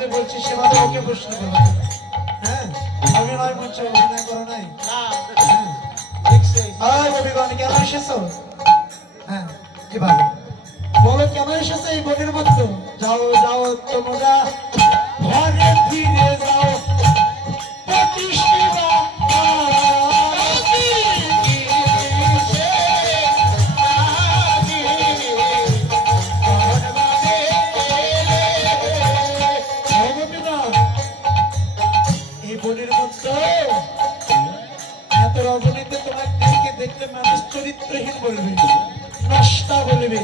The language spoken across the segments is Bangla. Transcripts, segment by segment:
যেভাবে বলছি সেভাবে ওকে প্রশ্ন করো। হ্যাঁ অভিনয় করছো, অভিনয় করো নাই? কবিগণ কেন এসেছো? হ্যাঁ এভাবে বলো কেন এসেছো এই বনের মধ্যে? যাও যাও তোমরা ঘরে ফিরে যাও, দেখলে মানুষ চরিত্রহীন বলবে, নষ্টা বলবে,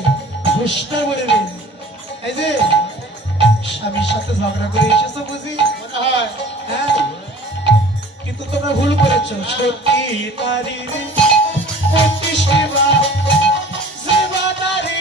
ভ্রষ্টা বলবে। এই যে স্বামীর সাথে ঝগড়া করে এসেছো বুঝি মনে হয়, হ্যাঁ কিন্তু তোমরা ভুল করেছো। সত্যি নারীর অতি সেবা, সেবা নারী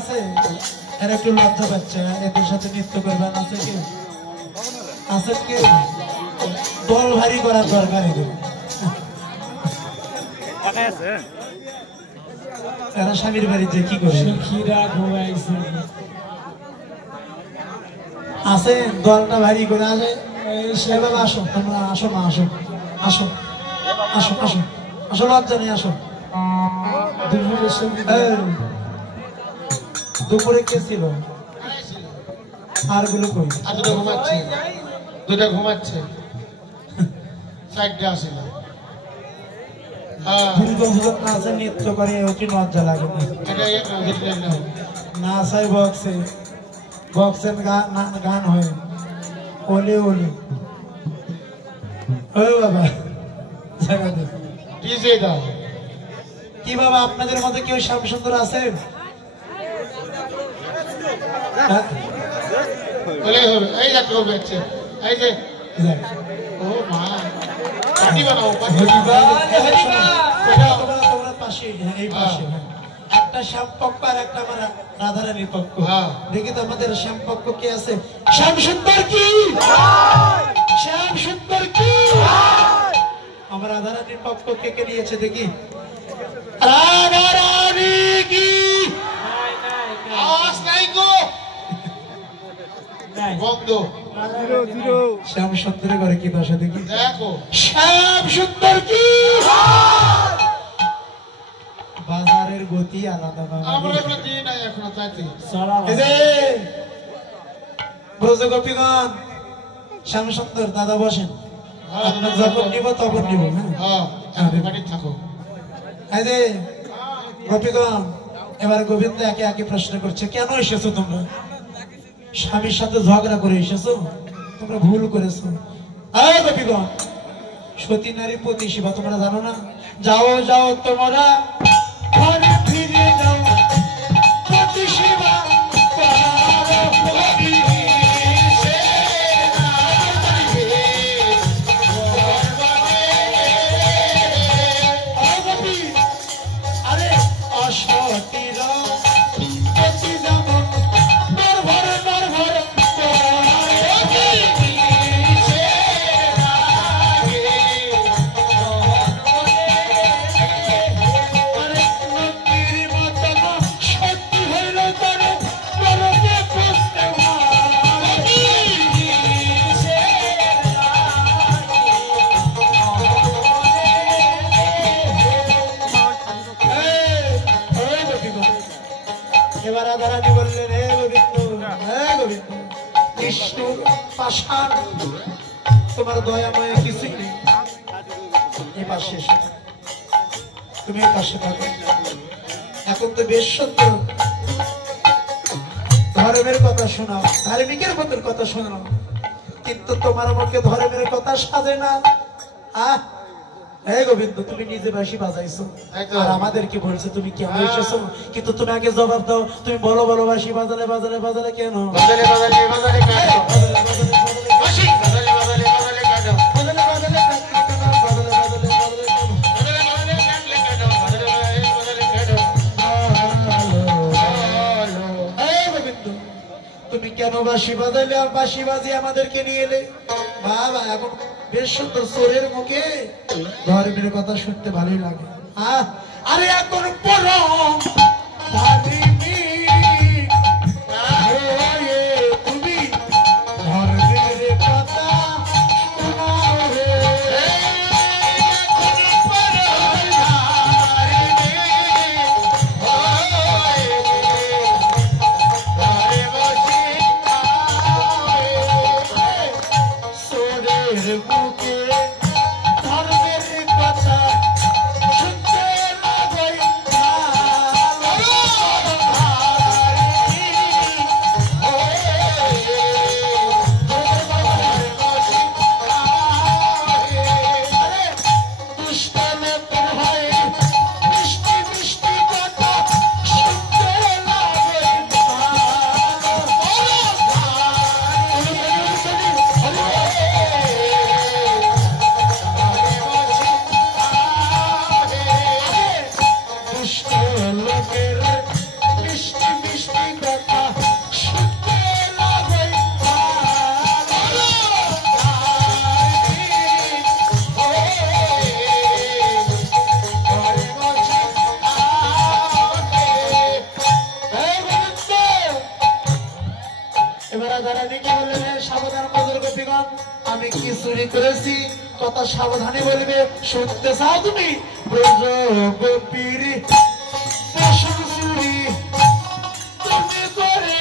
আছে। এরা একটু লজ্জা পাচ্ছে, এদের সাথে নৃত্য করবেন আছে কি? আছে কি? দল ভারী করার দরকার এদের। এরা স্বামীর বাড়িতে কি করে? আছে দলটা ভারী করে আসে। সেভাবে আসো তোমরা, আসো মা, আসো আসো আসো আসো আসো, লজ্জা নেই, আসো। দুপুরে কে ছিল? আর গুলো কই? দুটো ঘুমাচ্ছে, দুটো ঘুমাচ্ছে, চারটে আসিল। নাচে নৃত্য করে ওকে লজ্জা লাগে না? চাই বক্সে, বক্সের গান হয় ওলে ওলে। ও বাবা কি বাবা, আপনাদের মধ্যে কেউ শ্যাম সুন্দর আছে? একটা শ্যাম পক্ষ আর একটা আমার রাধারানীর পক্ষ। দেখি তো আমাদের শ্যাম পক্ষ কে আছে? শ্যাম সুন্দর কি? শ্যাম সুন্দর কি? আমার রাধারানীর পক্ষ কে কে নিয়েছে দেখি? রাধারানী কি? শ্যাম সুন্দরের ঘরে কি দশা দেখি? শ্যাম সুন্দর কি? বাজারের গতি আলাদা। ব্রজগোপীগণ, শ্যাম সুন্দর দাদা বসেন, আপনার যখন নিব তখন নিব। গোপীগণ, এবার গোবিন্দ একে একে প্রশ্ন করছে, কেন এসেছো তোমরা? স্বামীর সাথে ঝগড়া করে এসেছো, তোমরা ভুল করেছো। গোপীগণ, সতী নারী পতি সেবা তোমরা জানো না? যাও যাও তোমরা ঘরে ফিরে যাও, পতি সেবা তোমার দয়া মায়া কিছুই নেই। এই পাশে তুমি এই পাশে থাকো। এখন তো বেশ সত্য ধর্মের কথা শোনাও, ধার্মিকের মতের কথা শোনাও, কিন্তু তোমার মুখে ধর্মের কথা সাজে না। গোবিন্দ, তুমি নিজে বাঁশি বাজাইছো আর আমাদেরকে বলছো তুমি কেন এসেছো, কিন্তু তুমি আগে জবাব দাও। তুমি বলো বলো বাঁশি বাজালে বাজালে বাজালে কেন? বাঁশি বাজাইলে আর বাঁশি বাজিয়ে আমাদেরকে নিয়ে এলে বাবা। এখন বেশ সুন্দর চোরের মুখে ধর্মের কথা শুনতে ভালোই লাগে। আরে এখন পরম ভাবিনি তুমি ধর্মের কথা শোনাও রে। বুকে ধর্মের কথা শুনতে লাগাই আমি কি চুরি করেছি কথা সাবধানে বলবে। শুনতে চাও তুমি ব্রজ গোপীর চুরি তুমি করে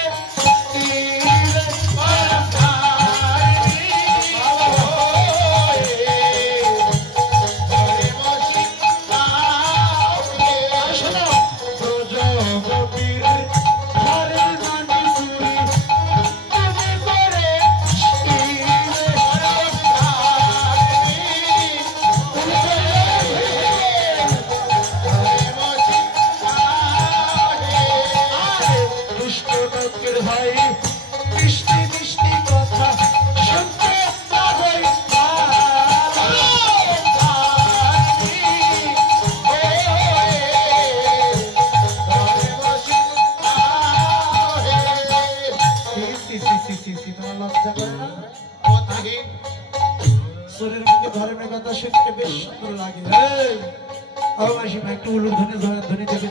ধর্মের কথা শুনতে বেশ সুন্দর লাগে। একটু উলুধ্বনি ধ্বনি দেবে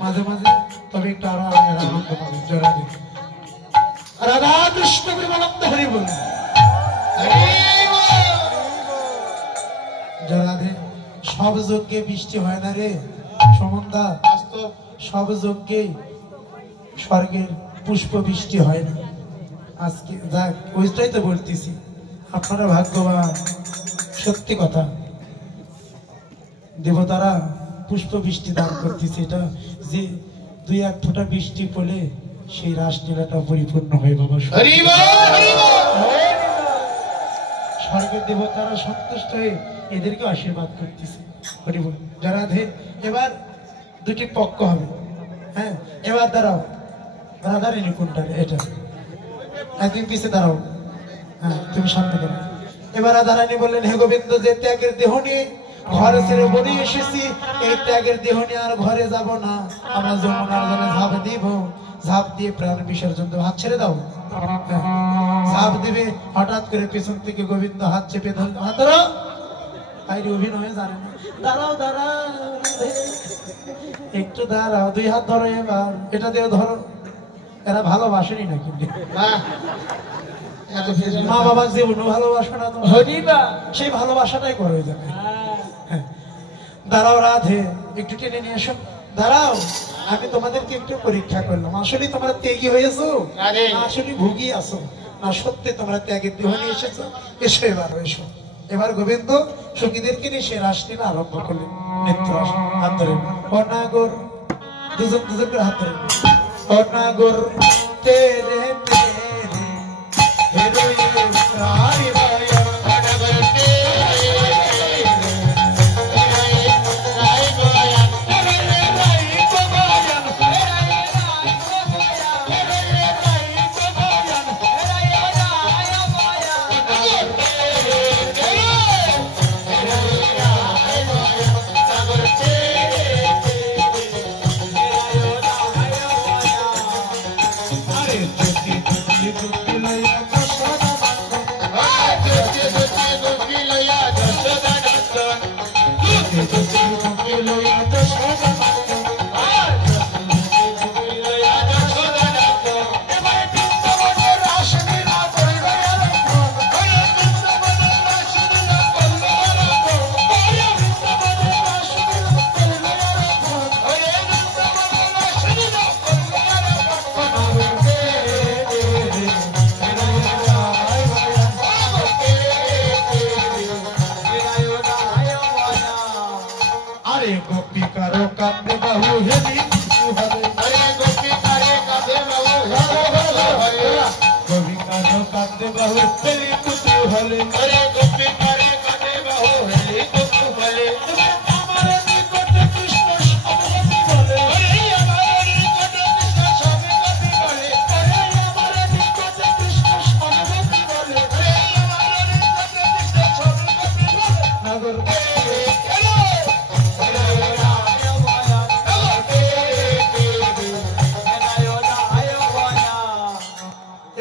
মাঝে মাঝে, তবে একটু আরো আনন্দ পাবে। জোড়া দেবে রাধা কৃষ্ণ প্রেমানন্দ হরি বল। জোড়াধে সব যজ্ঞে বৃষ্টি হয় না রে সমন্দা, সব যজ্ঞে স্বর্গের পুষ্প বৃষ্টি হয় না। আজকে যাক ওইটাই তো বলতেছি, আপনারা ভাগ্যবান। সত্যি কথা, দেবতারা পুষ্প বৃষ্টি দান করতেছে। এটা যে দুই এক ফোঁটা বৃষ্টি পড়লে সেই রাসলীলাটা পরিপূর্ণ হয় বাবা। স্বর্গের দেবতারা সন্তুষ্ট হয়ে এদেরকে আশীর্বাদ করতেছে। হরিবল যারা এবার দুটি পক্ষ হবে। হ্যাঁ এবার দাঁড়াও, রাধারানী কোনটা এটা একদিন পিছিয়ে দাঁড়াও। হ্যাঁ তুমি সামনে দাঁড়াও। এবার রাধারানী বললেন, হে গোবিন্দ, যে ত্যাগের দেহ নিয়ে ঘরে ছেড়ে বনে এসেছি, এই ত্যাগের দেহ নিয়ে আর ঘরে যাব না। আমরা যমুনার জলে ঝাঁপ দিব, ঝাঁপ দিয়ে প্রাণ বিসর্জন দেবো। হাত ছেড়ে দাও। ঝাঁপ দিবে, হঠাৎ করে পেছন থেকে গোবিন্দ হাত চেপে ধরল। হাত ধরো। বাইরে অভিনয় জানে না। দাঁড়াও দাঁড়াও, একটু দাঁড়াও, দুই হাত ধরো। এবার এটা দিয়ে ধরো। এরা ভালোবাসেনি নাকি? মা বাবার জীবন ভালোবাসা না তো, সেই ভালোবাসাটাই করে যাবে। দাঁড়াও রাধে, একটু টেনে নিয়ে এসো। দাঁড়াও, আমি তোমাদেরকে একটু পরীক্ষা করলাম। আসলে তোমরা ত্যাগী হয়েছো, আসলে ভুগি আছো না, সত্যি তোমরা ত্যাগের দেহ নিয়ে এসেছো। এসো এবার, এসো। এবার গোবিন্দ সখীদেরকে নিয়ে সে রাসলীলা আরম্ভ করলেন। নৃত্য রাস। হাত ধরে অনাগর, দুজন দুজন করে হাত ধরে। অনাগর তেরে কাঁদে বাহু হেলি কুতু হলে হরে গোপী কারে কাঁধে বাহু হরে কবি কানো কাঁদে বাহু হেলি কুতু হলে হরে গোপী কারে কাঁধে বাহু হেলি কুতু হলে আমার নিকট কৃষ্ণ সমগতি বলে হরে আমার নিকট কৃষ্ণ সমগতি বলে হরে আমার নিকট কৃষ্ণ সমগতি বলে হরে আমার নিকট কৃষ্ণ সমগতি বলে নগর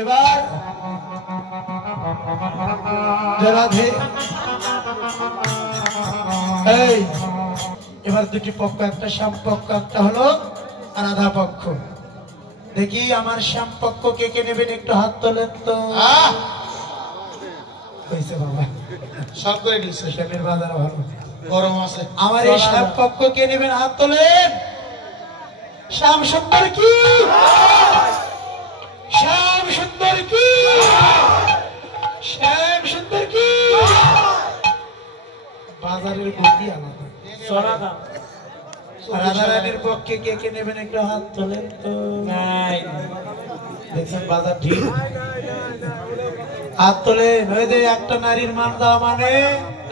এবার রাধে এই এবার দুটি পক্ষ, একটা শ্যাম পক্ষ, একটা হলো রাধা পক্ষ। দেখি আমার শ্যাম পক্ষ কে কে নেবেন, একটু হাত তোলেন তো। হয়েছে বাবা, সব করে দিচ্ছে শ্যামের বাজার ভালো। গরম আছে আমার এই শ্যাম পক্ষ কে নেবেন, হাত তোলেন। শ্যাম সুন্দর কি, শ্যাম সুন্দর কি, শ্যাম সুন্দর কি। বাজারের গতি আলাদা। রাধা রানীর পক্ষে কে কে নেবেন, একটু হাত তোলেন তো। দেখছেন বাজার ঠিক, হাত তোলেন। ওই যে একটা নারীর মান দেওয়া মানে,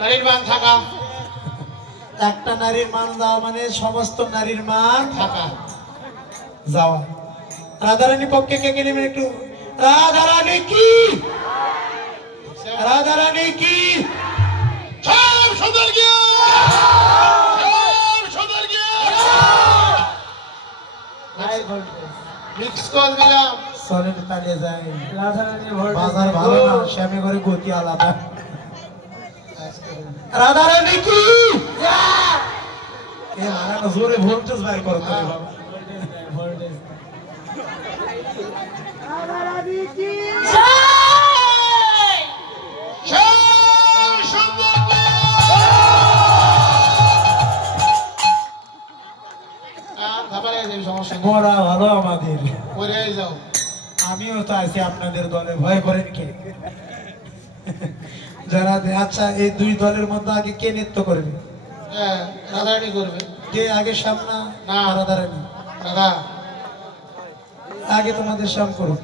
নারীর মান থাকা, একটা নারীর মান দেওয়া মানে সমস্ত নারীর মান থাকা যাওয়া। রাধারানী পক্ষে কে কে নেবেন একটু। রাধারানী কি, রাধারানী কি। সব সুন্দর গিয়ে সুন্দর গিয়ে মিক্স কল দিলাম। চলেন তালে যাই, বাজার ভালো না, শ্যামে ঘরে গতি আলাদা। রাধারানী কি, এ লাগানো জোরে ভোল্টেজ বাইর করো তো বাবা। মরা ভালো আমাদের, যাও আমিও তো আছি আপনাদের দলে, ভয় করেন কে। যারা আচ্ছা, এই দুই দলের মধ্যে আগে কে নৃত্য করবে, রাধারানী করবে। কে আগে সামনা না। রাধারানী রাধা আগে, তোমাদের শ্যাম করুন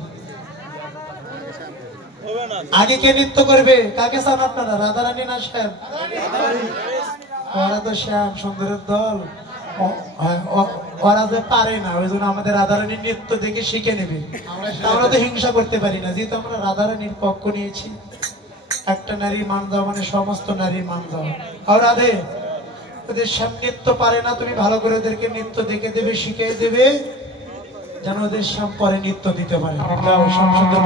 আগে। কে নৃত্য করবে, কাকে চান আপনারা, রাধারানী না শ্যাম? ওরা তো শ্যাম সুন্দরের দল, ওরা যে পারে না, ওই জন্য আমাদের রাধারানীর নৃত্য দেখে শিখে নেবে। আমরা তো হিংসা করতে পারি না, যেহেতু আমরা রাধারানীর পক্ষ নিয়েছি। একটা নারীর মান দেওয়া মানে সমস্ত নারীর মান দেওয়া। আর রাধে, ওদের শ্যাম নৃত্য পারে না, তুমি ভালো করে ওদেরকে নৃত্য দেখে দেবে, শিখিয়ে দেবে, যেন ওদের শ্যাম পরে নৃত্য দিতে পারে। শ্যাম সুন্দর